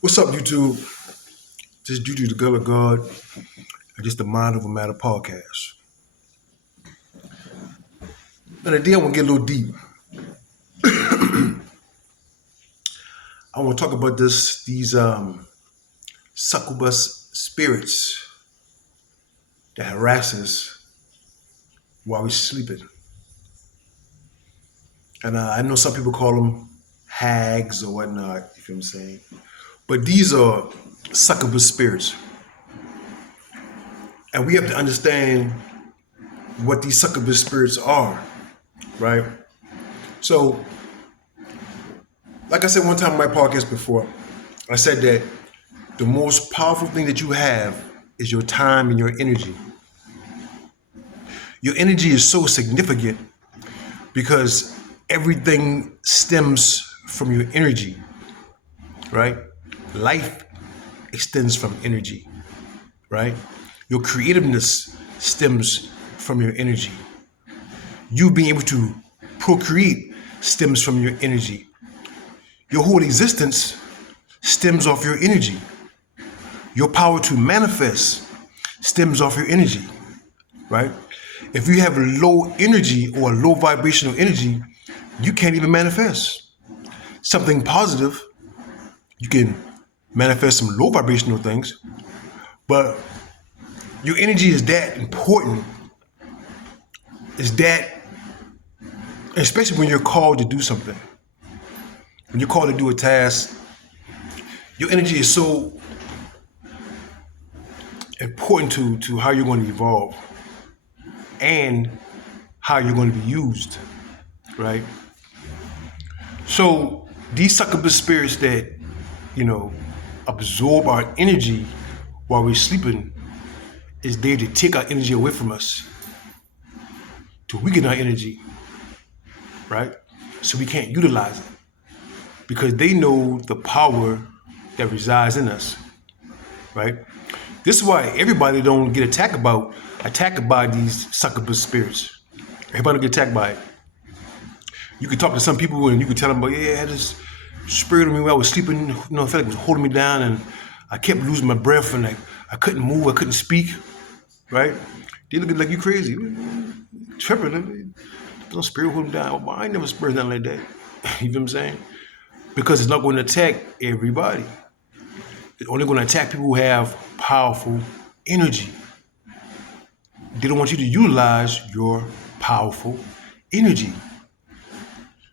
What's up, YouTube? This is Juju, the Girl of God, and just the Mind Over Matter podcast. And today I want to get a little deep. I want to talk about these succubus spirits that harass us while we're sleeping. And I know some people call them hags or whatnot, you feel what I'm saying? But these are succubus spirits. And we have to understand what these succubus spirits are, right? So, like I said one time on my podcast before, I said that the most powerful thing that you have is your time and your energy. Your energy is so significant because everything stems from your energy, right? Life extends from energy, right? Your creativeness stems from your energy. You being able to procreate stems from your energy. Your whole existence stems off your energy. Your power to manifest stems off your energy, right? If you have low energy or low vibrational energy, you can't even manifest something positive. You can manifest some low vibrational things, but your energy is that important. Is that, especially when you're called to do something, when you're called to do a task, your energy is so important to how you're going to evolve and how you're going to be used, right? So these succubus spirits that, absorb our energy while we're sleeping is there to take our energy away from us, to weaken our energy, right? So we can't utilize it because they know the power that resides in us, right? This is why everybody don't get attacked by these succubus spirits. Everybody don't get attacked by it. You can talk to some people and you can tell them, "But yeah, I had this spirit on me while I was sleeping. I felt like it was holding me down, and I kept losing my breath, and I couldn't move, I couldn't speak." Right? They look like you crazy, tripping. No spirit holding down. Well, I ain't never experienced nothing like that. You know what I'm saying? Because it's not going to attack everybody. It's only going to attack people who have powerful energy. They don't want you to utilize your powerful energy.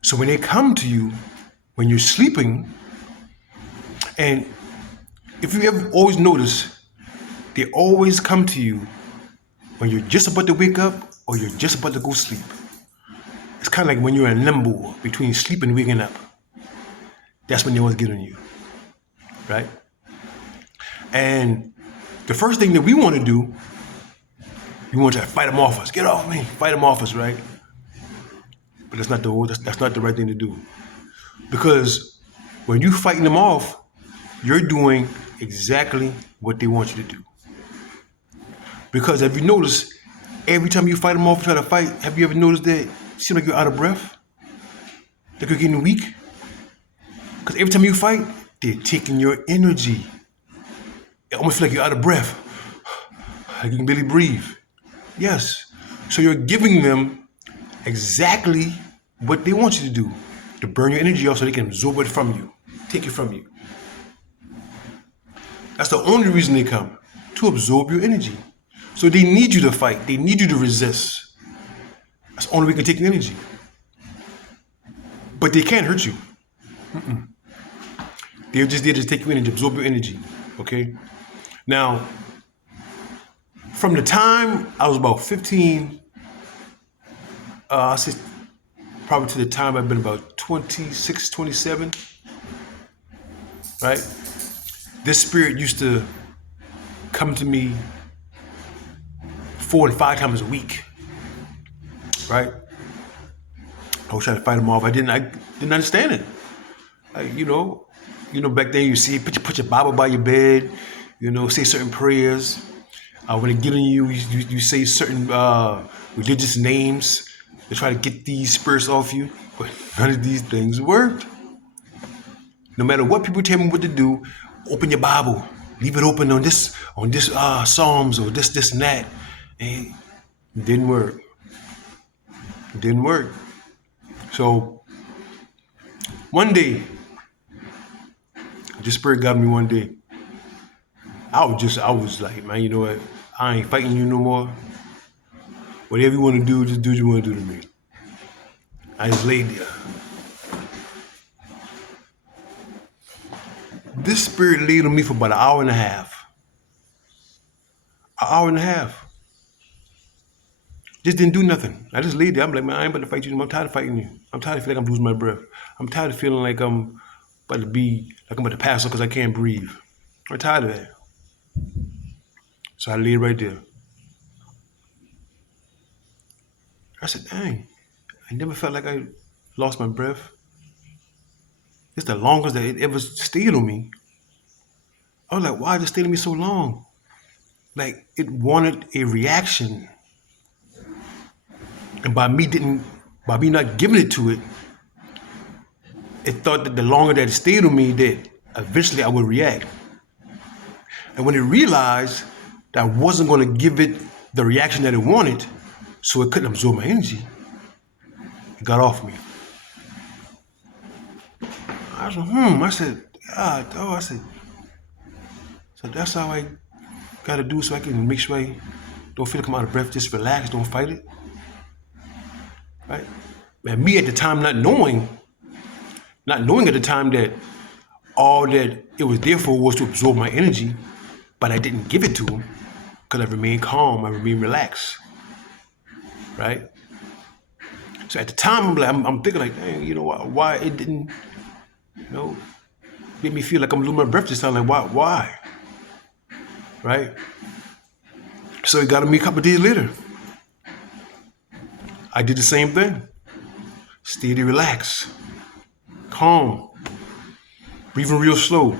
So when they come to you, when you're sleeping, and if you ever always notice, they always come to you when you're just about to wake up or you're just about to go sleep. It's kind of like when you're in limbo between sleep and waking up. That's when they always get on you, right? And the first thing that we want to do, we want to fight them off us. Get off me, fight them off us, right? But that's not the right thing to do, because when you fighting them off, you're doing exactly what they want you to do. Because if you notice, every time you fight them off, try to fight, have you ever noticed that it seems like you're out of breath? Like you're getting weak? Because every time you fight, they're taking your energy. It almost feels like you're out of breath. Like you can barely breathe. Yes. So you're giving them exactly what they want you to do, to burn your energy off so they can absorb it from you, take it from you. That's the only reason they come, to absorb your energy. So they need you to fight. They need you to resist. That's the only way they can take your energy. But they can't hurt you. They're just there to take your energy, absorb your energy. Okay? Now, from the time I was about 15, I said probably to the time I've been about 26, 27, right? This spirit used to come to me 4 and 5 times a week, right? I was trying to fight them off. I didn't understand it. Back then you see, put your Bible by your bed, say certain prayers. When they get on you, you say certain religious names to try to get these spirits off you. But none of these things worked. No matter what people tell me what to do, open your Bible, leave it open on this Psalms or this and that. And it didn't work. It didn't work. So one day, the Spirit got me one day. I was like, man, you know what? I ain't fighting you no more. Whatever you want to do, just do what you want to do to me. I just laid there. This Spirit laid on me for about an hour and a half. An hour and a half. Just didn't do nothing. I just laid there. I'm like, man, I ain't about to fight you anymore. I'm tired of fighting you. I'm tired of feeling like I'm losing my breath. I'm tired of feeling like I'm about to pass out because I can't breathe. I'm tired of that. So I laid right there. I said, dang, I never felt like I lost my breath. It's the longest that it ever stayed on me. I was like, why did it stay on me so long? Like, it wanted a reaction. And by me not giving it to it, it thought that the longer that it stayed on me, that eventually I would react. And when it realized that I wasn't going to give it the reaction that it wanted, so it couldn't absorb my energy, it got off me. I was like, I said, God, oh, I said, so that's how I got to do so I can make sure I don't feel like I'm out of breath, just relax, don't fight it. Right? And me at the time not knowing at the time that all that it was there for was to absorb my energy, but I didn't give it to him because I remained calm, I remained relaxed. Right? So at the time, I'm thinking like, dang, you know why it didn't, make me feel like I'm losing my breath this time. Like, why? Right? So it got to me a couple of days later. I did the same thing. Steady, relax, calm, breathing real slow.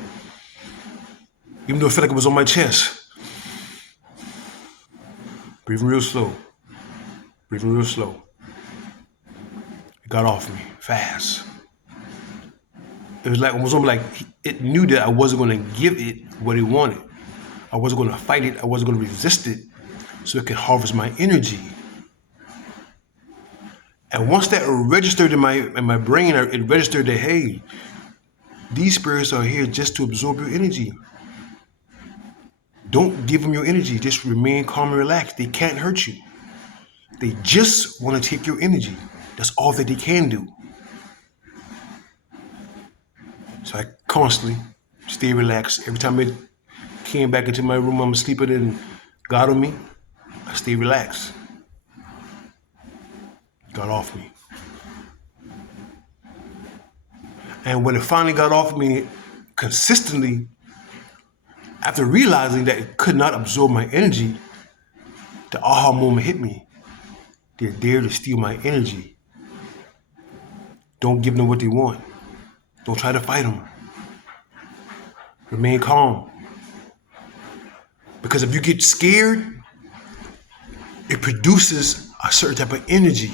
Even though it felt like it was on my chest. Breathing real slow. Breathing real slow. It got off me fast. It was almost like it knew that I wasn't going to give it what it wanted. I wasn't going to fight it. I wasn't going to resist it so it could harvest my energy. And once that registered in my brain, it registered that, hey, these spirits are here just to absorb your energy. Don't give them your energy. Just remain calm and relaxed. They can't hurt you. They just want to take your energy. That's all that they can do. So I constantly stay relaxed. Every time it came back into my room, I'm sleeping and got on me, I stay relaxed. Got off me. And when it finally got off me consistently, after realizing that it could not absorb my energy, the aha moment hit me. They're there to steal my energy. Don't give them what they want. Don't try to fight them. Remain calm. Because if you get scared, it produces a certain type of energy.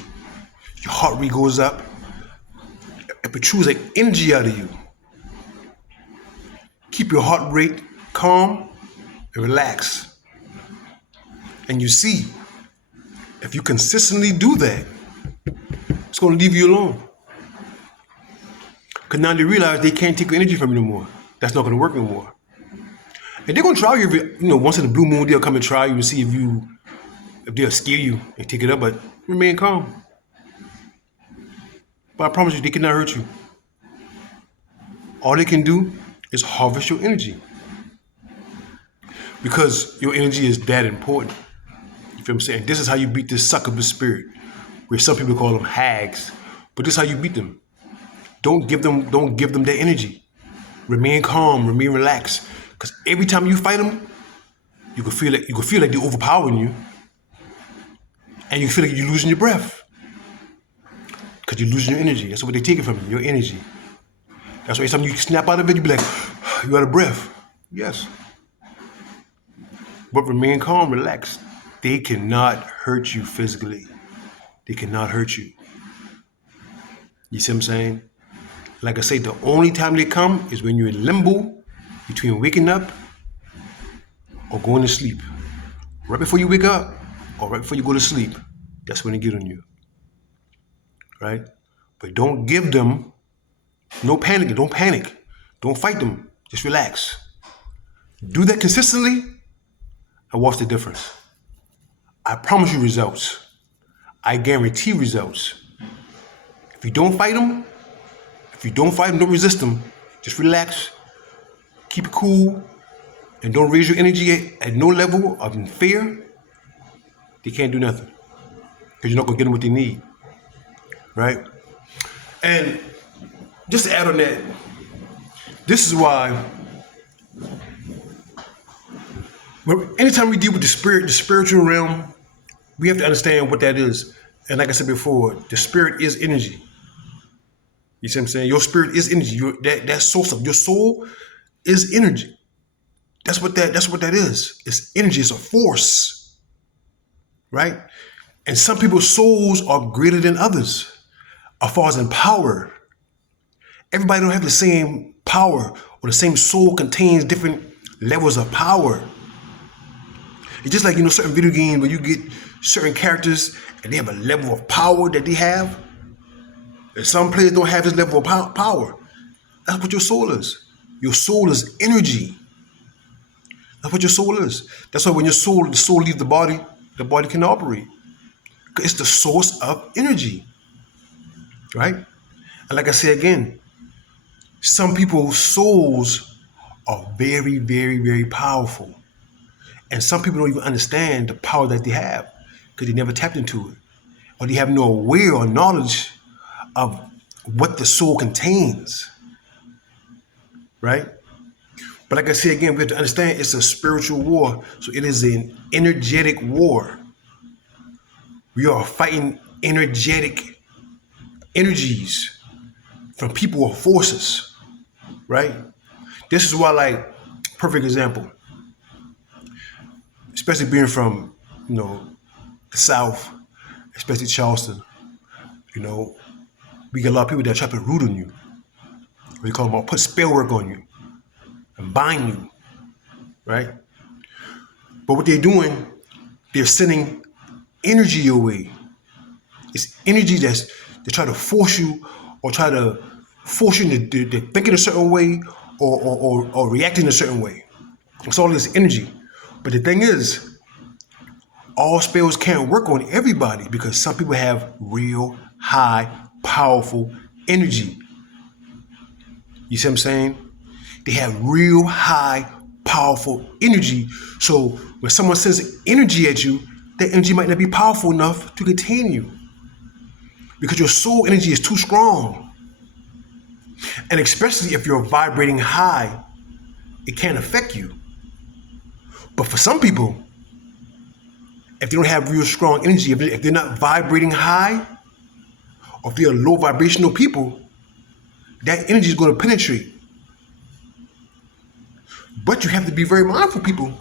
Your heart rate goes up. It protrudes like energy out of you. Keep your heart rate calm and relax. And you see, if you consistently do that, it's going to leave you alone. Because now they realize they can't take your energy from you anymore. That's not going to work anymore. And they're going to try you, once in a blue moon, they'll come and try you and see if they'll scare you and take it up, but remain calm. But I promise you, they cannot hurt you. All they can do is harvest your energy. Because your energy is that important. You feel what I'm saying? This is how you beat this succubus spirit, where some people call them hags. But this is how you beat them. Don't give them their energy. Remain calm, remain relaxed. Because every time you fight them, you can feel like they're overpowering you. And you feel like you're losing your breath. Because you're losing your energy. That's what they're taking from you, your energy. That's why sometimes you snap out of it, you be like, you're out of breath. Yes. But remain calm, relax. They cannot hurt you physically. They cannot hurt you. You see what I'm saying? Like I say, the only time they come is when you're in limbo between waking up or going to sleep. Right before you wake up or right before you go to sleep, that's when they get on you. Right? But don't give them no panic. Don't panic. Don't fight them. Just relax. Do that consistently and watch the difference. I promise you results. I guarantee results. If you don't fight them, don't resist them, just relax, keep it cool, and don't raise your energy at no level of fear, they can't do nothing. Because you're not going to get them what they need. Right? And just to add on that, this is why anytime we deal with the spiritual realm, we have to understand what that is. And like I said before, the spirit is energy. You see what I'm saying? Your spirit is energy. That source of your soul is energy. That's what that is. It's energy. It's a force, right? And some people's souls are greater than others, as far as in power. Everybody don't have the same power, or the same soul contains different levels of power. It's just like, certain video games where you get certain characters and they have a level of power that they have. And some players don't have this level of power. That's what your soul is. Your soul is energy. That's what your soul is. That's why when the soul leaves the body can operate. Because it's the source of energy. Right? And like I say again, some people's souls are very, very, very powerful. And some people don't even understand the power that they have because they never tapped into it. Or they have no aware or knowledge of what the soul contains. Right? But like I say again, we have to understand it's a spiritual war. So it is an energetic war. We are fighting energetic energies from people or forces. Right? This is why, like, perfect example. Especially being from, the South, especially Charleston, we get a lot of people that try to root on you. We call them, put spell work on you and bind you, right? But what they're doing, they're sending energy your way. It's energy they try to force you or try to force you to think in a certain way or react in a certain way. It's all this energy. But the thing is, all spells can't work on everybody because some people have real high, powerful energy. You see what I'm saying? They have real high, powerful energy. So when someone sends energy at you, that energy might not be powerful enough to contain you because your soul energy is too strong. And especially if you're vibrating high, it can't affect you. But for some people, if they don't have real strong energy, if they're not vibrating high, or if they're low vibrational people, that energy is going to penetrate. But you have to be very mindful, people.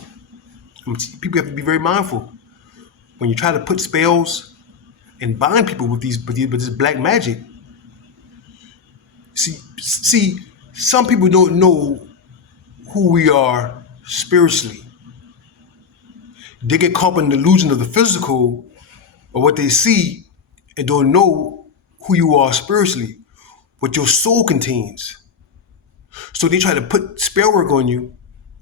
People have to be very mindful. When you try to put spells and bind people with this black magic, see, some people don't know who we are spiritually. They get caught in the illusion of the physical or what they see and don't know who you are spiritually, what your soul contains. So they try to put spell work on you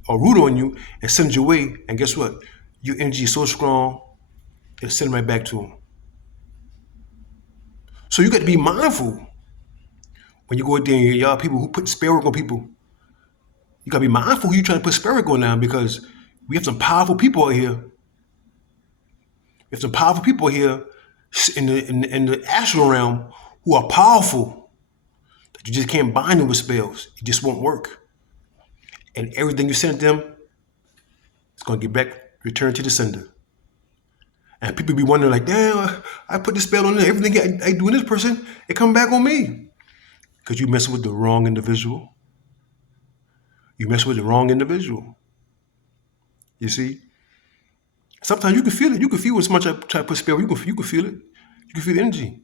or root on you and send you away. And guess what? Your energy is so strong, it'll send right back to them. So you got to be mindful when you go out there and y'all people who put spell work on people. You got to be mindful who you trying to put spell work on now because we have some powerful people out here. We have some powerful people here in the astral realm who are powerful. That you just can't bind them with spells. It just won't work. And everything you send them, it's going to get back, returned to the sender. And people be wondering like, damn, I put the spell on there. Everything I do in this person, it come back on me. Because you messing with the wrong individual. You mess with the wrong individual. You see? Sometimes you can feel it. You can feel as much I try to put spell. You can feel it. You can feel the energy.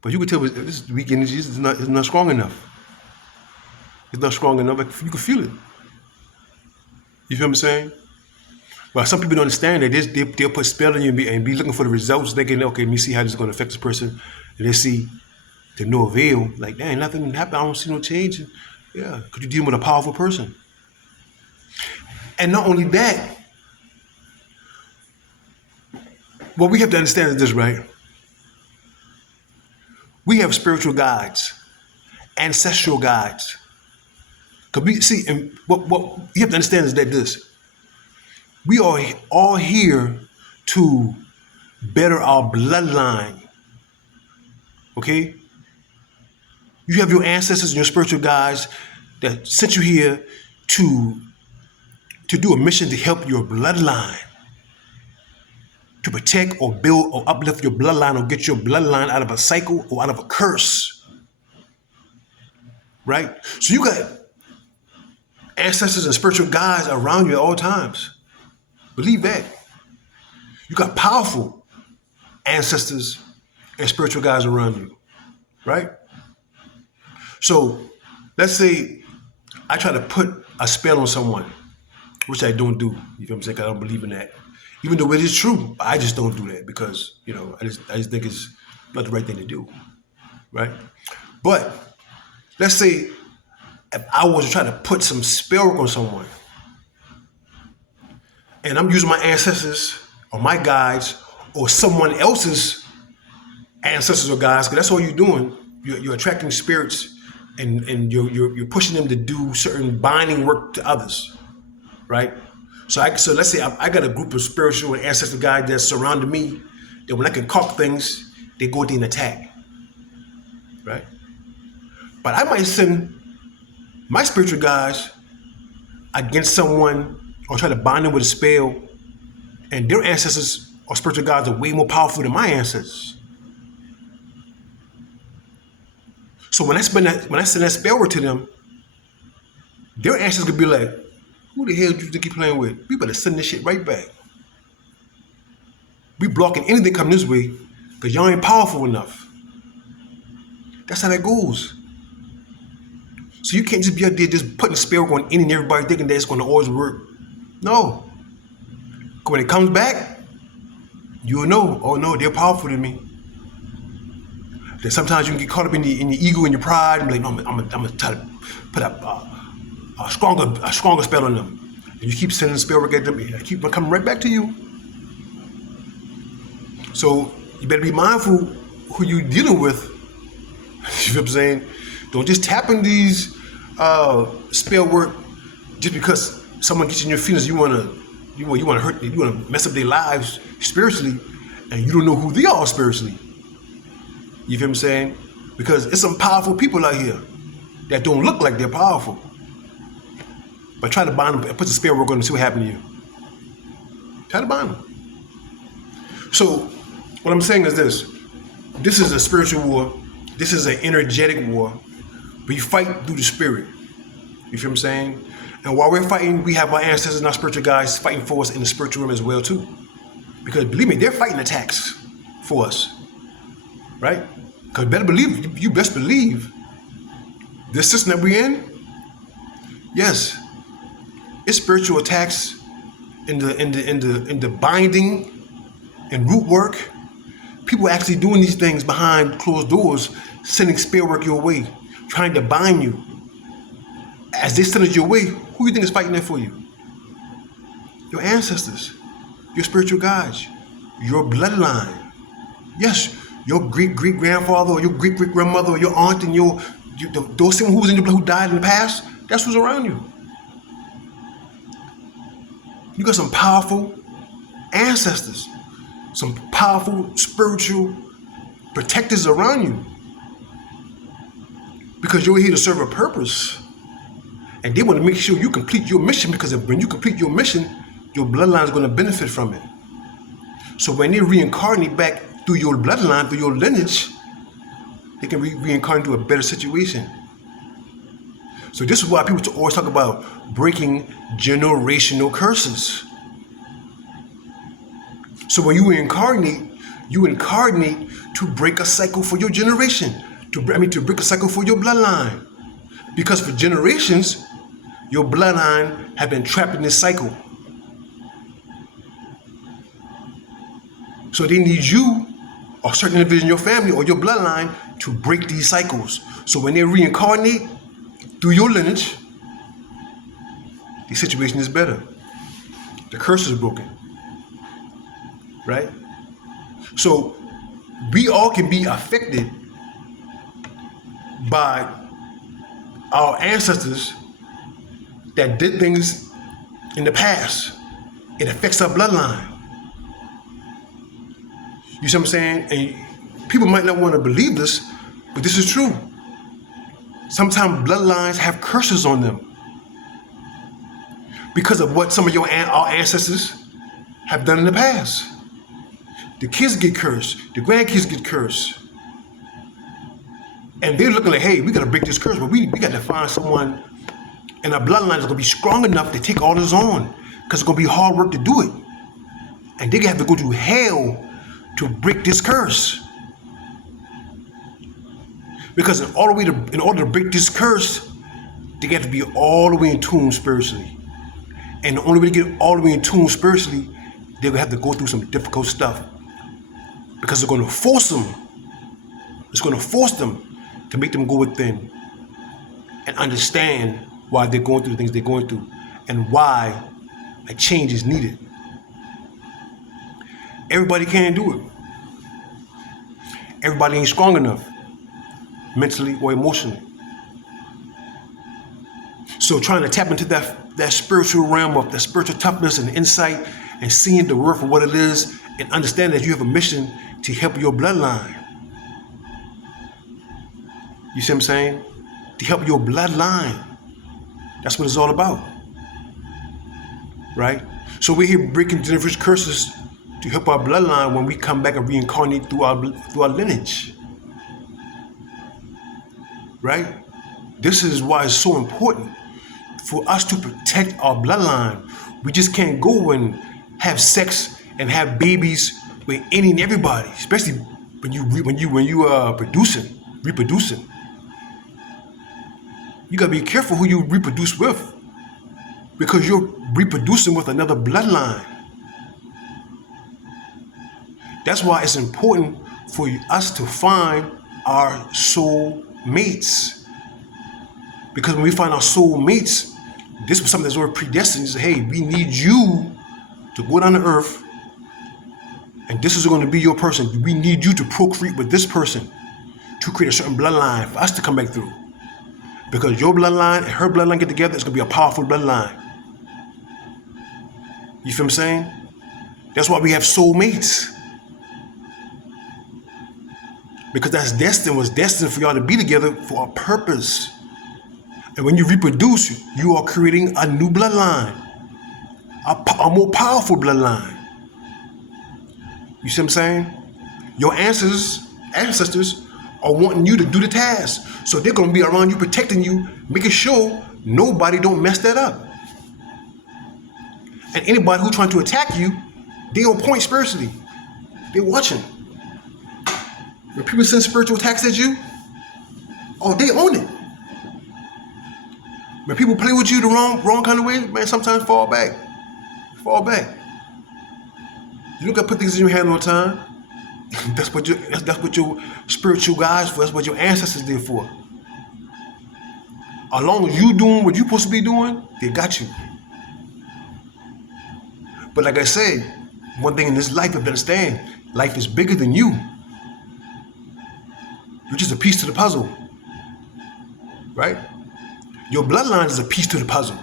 But you can tell this weak energy is not strong enough. It's not strong enough. Like, you can feel it. You feel what I'm saying? But some people don't understand that they'll put spell on you and be looking for the results, thinking, okay, let me see how this is going to affect this person. And they see to no avail, like, dang, nothing happened. I don't see no change. Yeah, because you're dealing with a powerful person. And not only that, what we have to understand is this, right? We have spiritual guides, ancestral guides. Because we see, and what you have to understand is that this, we are all here to better our bloodline. Okay? You have your ancestors and your spiritual guides that sent you here to do a mission to help your bloodline, to protect or build or uplift your bloodline or get your bloodline out of a cycle or out of a curse. Right? So you got ancestors and spiritual guides around you at all times. Believe that. You got powerful ancestors and spiritual guides around you. Right? So let's say I try to put a spell on someone, which I don't do. You feel what I'm saying? I don't believe in that. Even though it is true, I just don't do that because, I just think it's not the right thing to do. Right? But let's say if I was to try to put some spell work on someone, and I'm using my ancestors or my guides or someone else's ancestors or guides, because that's all you're doing. You're attracting spirits and you're pushing them to do certain binding work to others, right? So let's say I got a group of spiritual and ancestral guides that surrounded me, that when I concoct things, they go in and attack, right? But I might send my spiritual guides against someone or try to bind them with a spell, and their ancestors or spiritual guides are way more powerful than my ancestors. So when I send that spell word to them, their ancestors could be like, who the hell do you think you're playing with? We better send this shit right back. We blocking anything coming this way because y'all ain't powerful enough. That's how that goes. So you can't just be out there just putting a spell on any and everybody thinking that it's going to always work. No. When it comes back, you'll know, oh no, they're powerful than me. Then sometimes you can get caught up in your ego and your pride and be like, no, I'm gonna try to put a stronger spell on them. And you keep sending spell work at them, and I keep coming right back to you. So you better be mindful who you dealing with. You know what I'm saying? Don't just tap in these spell work just because someone gets in your feelings. You wanna hurt, you wanna mess up their lives spiritually, and you don't know who they are spiritually. You feel what I'm saying? Because it's some powerful people out here that don't look like they're powerful. But try to bind them and put the spell work on them and see what happened to you. Try to bind them. So what I'm saying is this. This is a spiritual war. This is an energetic war. We fight through the spirit. You feel what I'm saying? And while we're fighting, we have our ancestors and our spiritual guys fighting for us in the spiritual realm as well too. Because believe me, they're fighting attacks for us. Right? Because you best believe this system that we're in, yes, it's spiritual attacks in the binding and root work. People are actually doing these things behind closed doors, sending spell work your way, trying to bind you. As they send it your way, who do you think is fighting there for you? Your ancestors, your spiritual guides, your bloodline. Yes, your great-great-grandfather or your great-great-grandmother or your aunt and those someone who was in your blood who died in the past, that's who's around you. You got some powerful ancestors, some powerful spiritual protectors around you. Because you're here to serve a purpose. And they want to make sure you complete your mission, because when you complete your mission, your bloodline is going to benefit from it. So when they reincarnate back through your bloodline, through your lineage, they can reincarnate into a better situation. So this is why people always talk about breaking generational curses. So when you incarnate to break a cycle for your generation, to break a cycle for your bloodline. Because for generations, your bloodline have been trapped in this cycle. So they need you or certain individuals in your family or your bloodline to break these cycles. So when they reincarnate through your lineage, the situation is better. The curse is broken. Right? So we all can be affected by our ancestors that did things in the past. It affects our bloodline. You see what I'm saying? And people might not want to believe this, but this is true. Sometimes bloodlines have curses on them because of what some of our ancestors have done in the past. The kids get cursed. The grandkids get cursed. And they're looking like, hey, we got to break this curse, but we got to find someone in our bloodline that's going to be strong enough to take all this on, because it's going to be hard work to do it. And they have to go through hell to break this curse. Because in order to break this curse, they got to be all the way in tune spiritually. And the only way to get all the way in tune spiritually, they're going to have to go through some difficult stuff. Because they're going to force them. It's going to force them to make them go within and understand why they're going through the things they're going through and why a change is needed. Everybody can't do it. Everybody ain't strong enough, mentally or emotionally. So trying to tap into that spiritual realm of the spiritual toughness and insight and seeing the worth of what it is and understanding that you have a mission to help your bloodline. You see what I'm saying? To help your bloodline. That's what it's all about. Right? So we're here breaking generational curses to help our bloodline when we come back and reincarnate through our lineage. Right? This is why it's so important for us to protect our bloodline. We just can't go and have sex and have babies with any and everybody, especially when you are reproducing. You gotta be careful who you reproduce with, because you're reproducing with another bloodline. That's why it's important for us to find our soul mates. Because when we find our soul mates, this was something that's already predestined. Say, hey, we need you to go down to earth, and this is going to be your person. We need you to procreate with this person to create a certain bloodline for us to come back through. Because your bloodline and her bloodline get together, it's going to be a powerful bloodline. You feel what I'm saying? That's why we have soulmates. Because was destined for y'all to be together for a purpose. And when you reproduce, you are creating a new bloodline, a more powerful bloodline. You see what I'm saying? Your ancestors are wanting you to do the task. So they're going to be around you, protecting you, making sure nobody don't mess that up. And anybody who's trying to attack you, they on point spiritually. They're watching. When people send spiritual attacks at you, oh, they own it. When people play with you the wrong kind of way, man, sometimes fall back. Fall back. You don't got to put things in your hand all the time. That's what your spiritual guys for. That's what your ancestors did for. As long as you doing what you're supposed to be doing, they got you. But like I said, one thing in this life, you have to understand, life is bigger than you. You're just a piece to the puzzle. Right? Your bloodline is a piece to the puzzle.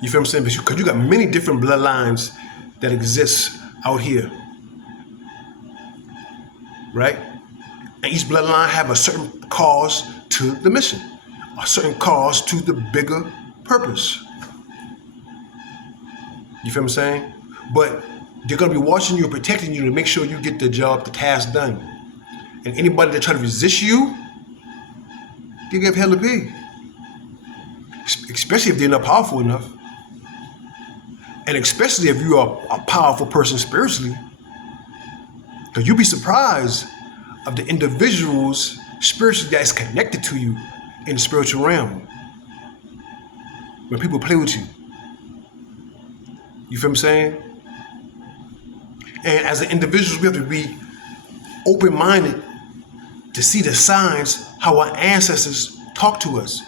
You feel what I'm saying? Because you got many different bloodlines that exist out here. Right? And each bloodline have a certain cause to the mission, a certain cause to the bigger purpose. You feel what I'm saying? But they're going to be watching you and protecting you to make sure you get the task done. And anybody that try to resist you, they get hell to pay. Especially if they're not powerful enough. And especially if you are a powerful person spiritually. Because you'll be surprised of the individuals spiritually that's connected to you in the spiritual realm. When people play with you. You feel what I'm saying? And as an individual, we have to be open-minded to see the signs, how our ancestors talk to us.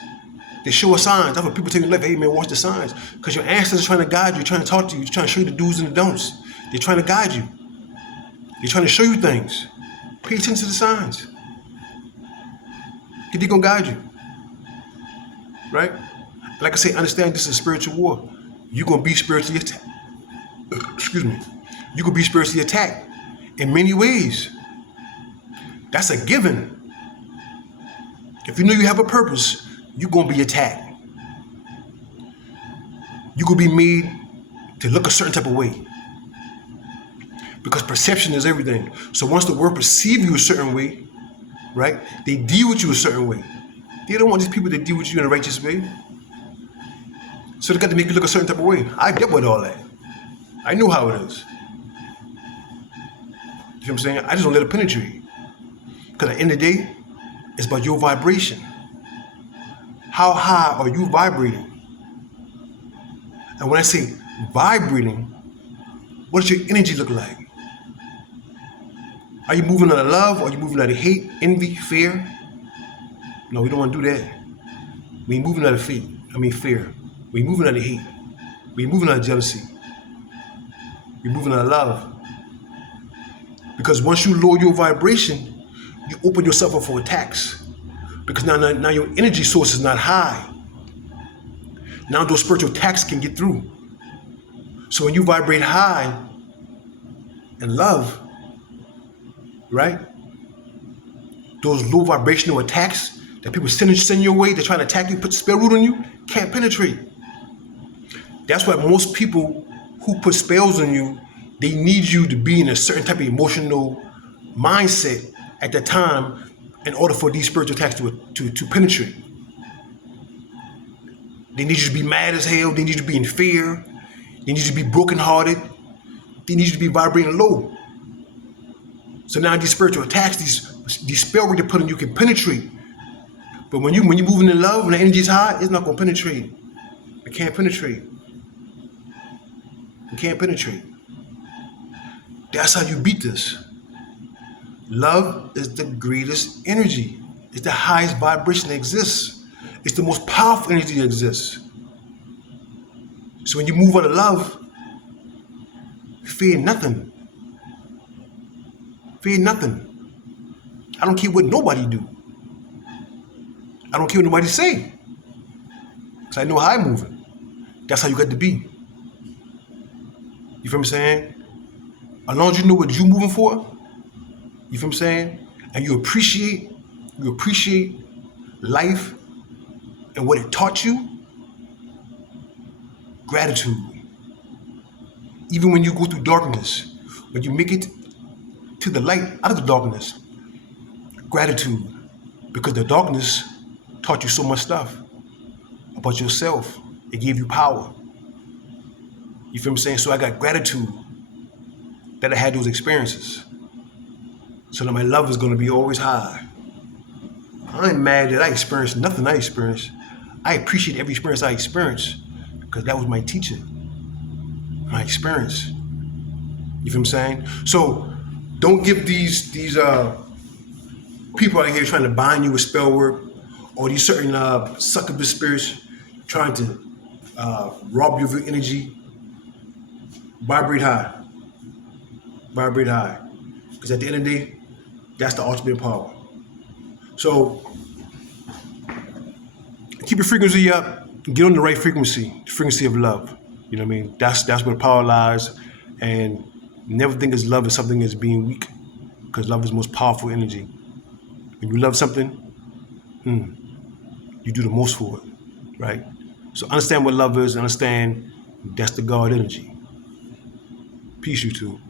They show us signs. That's what people tell you in life. Hey man, watch the signs. Because your ancestors are trying to guide you, trying to talk to you, trying to show you the do's and the don'ts. They're trying to guide you. They're trying to show you things. Pay attention to the signs. They're gonna guide you. Right? Like I say, understand this is a spiritual war. You're gonna be spiritually attacked. Excuse me. You could be spiritually attacked in many ways. That's a given. If you know you have a purpose, you're gonna be attacked. You could be made to look a certain type of way. Because perception is everything. So once the world perceives you a certain way, right, they deal with you a certain way. They don't want these people to deal with you in a righteous way. So they got to make you look a certain type of way. I get with all that. I know how it is. You know what I'm saying? I just don't let it penetrate. Because at the end of the day, it's about your vibration. How high are you vibrating? And when I say vibrating, what does your energy look like? Are you moving out of love? Or are you moving out of hate, envy, fear? No, we don't want to do that. We ain't moving out of fear. We moving out of hate. We moving out of jealousy. We moving out of love. Because once you lower your vibration, you open yourself up for attacks. Because now your energy source is not high. Now those spiritual attacks can get through. So when you vibrate high in love, right? Those low vibrational attacks that people send your way, they're trying to attack you, put spell root on you, can't penetrate. That's why most people who put spells on you, they need you to be in a certain type of emotional mindset at that time in order for these spiritual attacks to penetrate. They need you to be mad as hell. They need you to be in fear. They need you to be brokenhearted. They need you to be vibrating low. So now these spiritual attacks, these spell work they put on you can penetrate. But when you're moving in love, when the energy is high, it's not going to penetrate. It can't penetrate. It can't penetrate. That's how you beat this. Love is the greatest energy. It's the highest vibration that exists. It's the most powerful energy that exists. So when you move out of love, fear nothing. Fear nothing. I don't care what nobody do. I don't care what nobody say. Because I know how I'm moving. That's how you got to be. You feel what I'm saying? As long as you know what you're moving for, you feel what I'm saying? And you appreciate life and what it taught you, gratitude. Even when you go through darkness, when you make it to the light out of the darkness, gratitude. Because the darkness taught you so much stuff about yourself. It gave you power. You feel what I'm saying? So I got gratitude that I had those experiences. So that my love is going to be always high. I ain't mad that I experienced nothing I experienced. I appreciate every experience I experienced because that was my teacher, my experience. You feel what I'm saying? So don't give these people out here trying to bind you with spell work or these certain succubus spirits trying to rob you of your energy. Vibrate high. Vibrate high. Because at the end of the day, that's the ultimate power. So keep your frequency up. Get on the right frequency, the frequency of love. You know what I mean? That's where the power lies. And never think of love as something as being weak. Because love is the most powerful energy. When you love something, you do the most for it, right? So understand what love is. Understand that's the God energy. Peace, you two.